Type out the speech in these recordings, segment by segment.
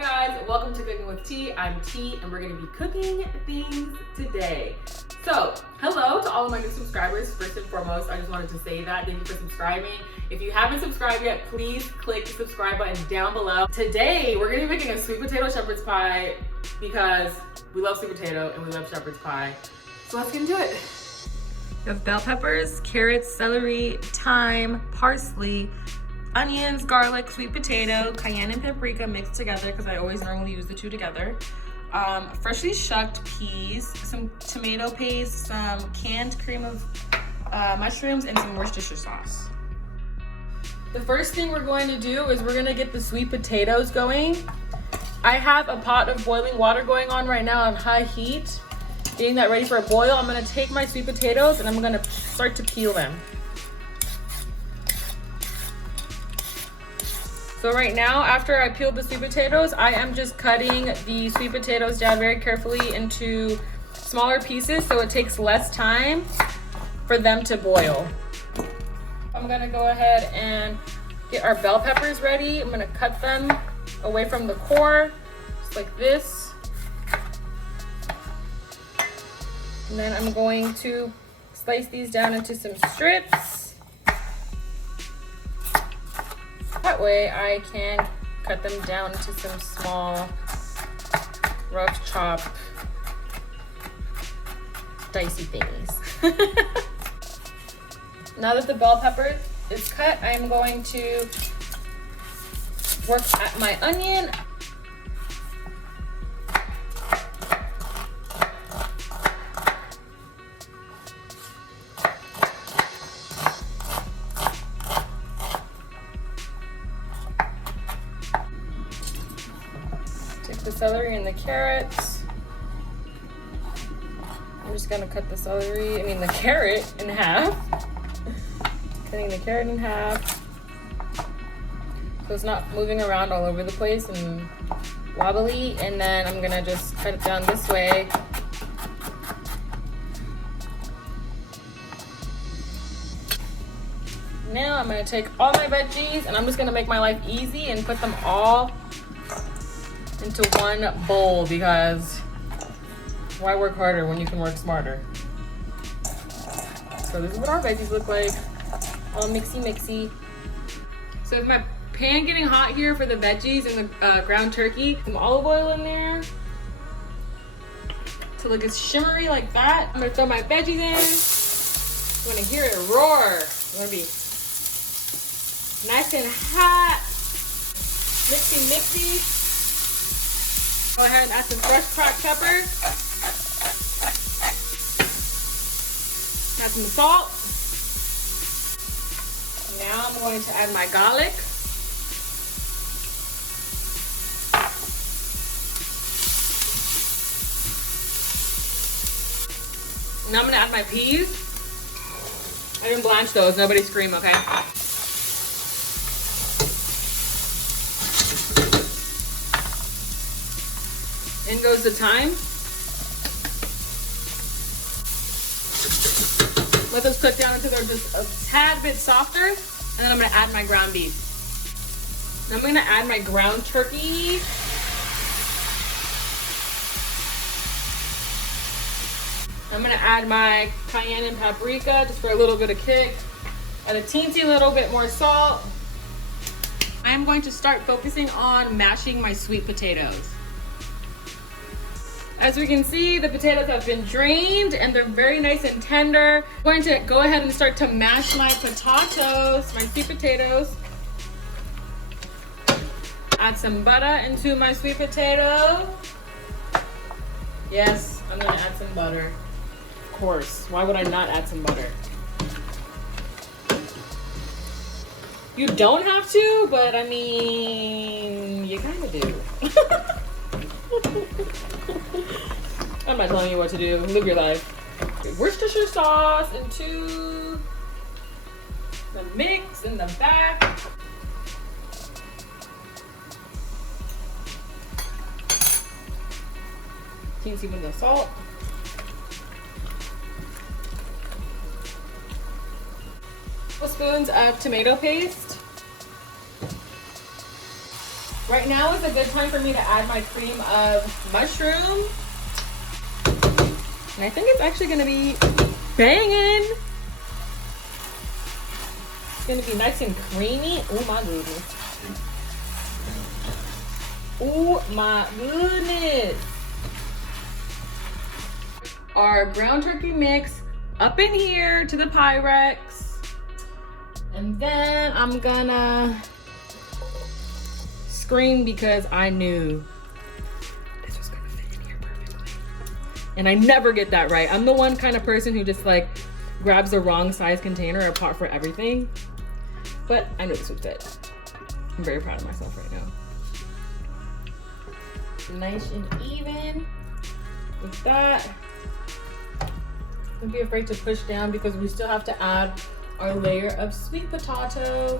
Hi guys, welcome to Cooking with Tea. I'm T and we're gonna be cooking things today. So, hello to all of my new subscribers. First and foremost, I just wanted to say that. Thank you for subscribing. If you haven't subscribed yet, please click the subscribe button down below. Today, we're gonna be making a sweet potato shepherd's pie because we love sweet potato and we love shepherd's pie. So let's get into it. You have bell peppers, carrots, celery, thyme, parsley, onions, garlic, sweet potato, cayenne and paprika mixed together because I always normally use the two together. Freshly shucked peas, some tomato paste, some canned cream of mushrooms, and some Worcestershire sauce. The first thing we're going to do is we're going to get the sweet potatoes going. I have a pot of boiling water going on right now on high heat, getting that ready for a boil. I'm going to take my sweet potatoes and I'm going to start to peel them. So right now, after I peeled the sweet potatoes, I am just cutting the sweet potatoes down very carefully into smaller pieces so it takes less time for them to boil. I'm gonna go ahead and get our bell peppers ready. I'm gonna cut them away from the core, just like this. And then I'm going to slice these down into some strips. That way I can cut them down into some small, rough chop, dicey things. Now that the bell pepper is cut, I'm going to work at my onion. Take the celery and the carrots. I'm just gonna cut the carrot in half. Cutting the carrot in half so it's not moving around all over the place and wobbly. And then I'm gonna just cut it down this way. Now I'm gonna take all my veggies and I'm just gonna make my life easy and put them all into one bowl because why work harder when you can work smarter? So this is what our veggies look like, all mixy. So with my pan getting hot here for the veggies and the ground turkey, some olive oil in there till it gets shimmery like that. I'm gonna throw my veggies in. You wanna hear it roar. You wanna be nice and hot. Mixy. Go ahead and add some fresh cracked pepper. Add some salt. Now I'm going to add my garlic. Now I'm going to add my peas. I didn't blanch those, nobody scream, okay? In goes the thyme. Let those cook down until they're just a tad bit softer. And then I'm gonna add my ground beef. Now I'm gonna add my ground turkey. I'm gonna add my cayenne and paprika just for a little bit of kick. Add a teensy little bit more salt. I'm going to start focusing on mashing my sweet potatoes. As we can see, the potatoes have been drained and they're very nice and tender. I'm going to go ahead and start to mash my potatoes, my sweet potatoes. Add some butter into my sweet potato. Yes, I'm gonna add some butter. Of course, why would I not add some butter? You don't have to, but I mean, you kind of do. I'm not telling you what to do. Live your life. Worcestershire sauce into the mix in the back. Teensy with the salt. Tablespoons of tomato paste. Right now is a good time for me to add my cream of mushroom. And I think it's actually gonna be banging. It's gonna be nice and creamy. Oh my goodness. Oh my goodness. Our ground turkey mix up in here to the Pyrex. And then I'm gonna scream because I knew this was gonna fit in here perfectly. And I never get that right. I'm the one kind of person who just like grabs the wrong size container or pot for everything. But I knew this would fit. I'm very proud of myself right now. Nice and even with that. Don't be afraid to push down because we still have to add our layer of sweet potato.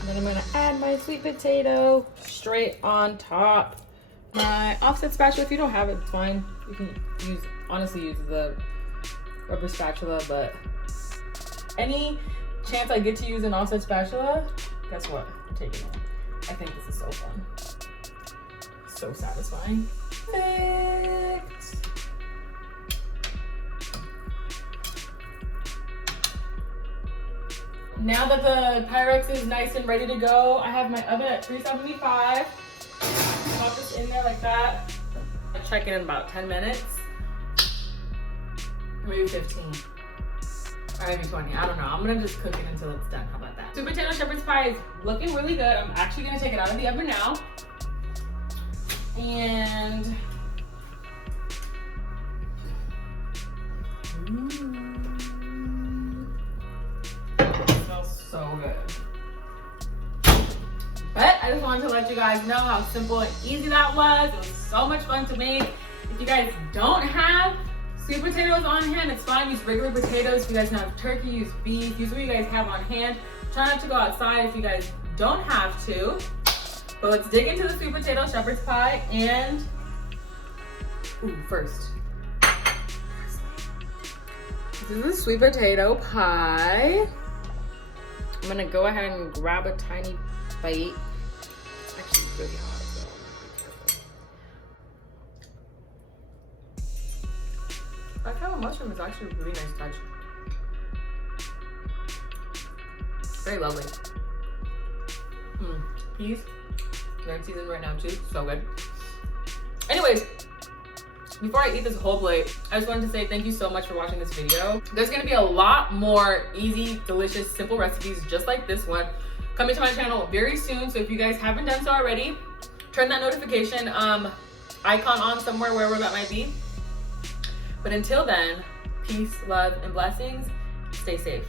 And then I'm gonna add my sweet potato straight on top. My offset spatula, if you don't have it, it's fine. You can honestly use the rubber spatula, but any chance I get to use an offset spatula, guess what? I'm taking it. I think this is so fun. So satisfying. Perfect. Now that the Pyrex is nice and ready to go, I have my oven at 375. Pop this in there like that. I'll check it in about 10 minutes. Maybe 15. Or maybe 20, I don't know. I'm gonna just cook it until it's done. How about that? Sweet potato shepherd's pie is looking really good. I'm actually gonna take it out of the oven now. And it smells so good. But I just wanted to let you guys know how simple and easy that was. It was so much fun to make. If you guys don't have sweet potatoes on hand, it's fine. Use regular potatoes. If you guys don't have turkey, use beef. Use what you guys have on hand. Try not to go outside if you guys don't have to. But let's dig into the sweet potato shepherd's pie and, first. This is the sweet potato pie. I'm gonna go ahead and grab a tiny bite. It's actually really hot, so be careful. That kind of mushroom is actually a really nice touch. Very lovely. Peas. They're in season right now too, so good. Anyways, before I eat this whole plate, I just wanted to say thank you so much for watching this video. There's gonna be a lot more easy, delicious, simple recipes just like this one coming to my channel very soon. So if you guys haven't done so already, turn that notification icon on somewhere, wherever that might be. But until then, peace, love, and blessings. Stay safe.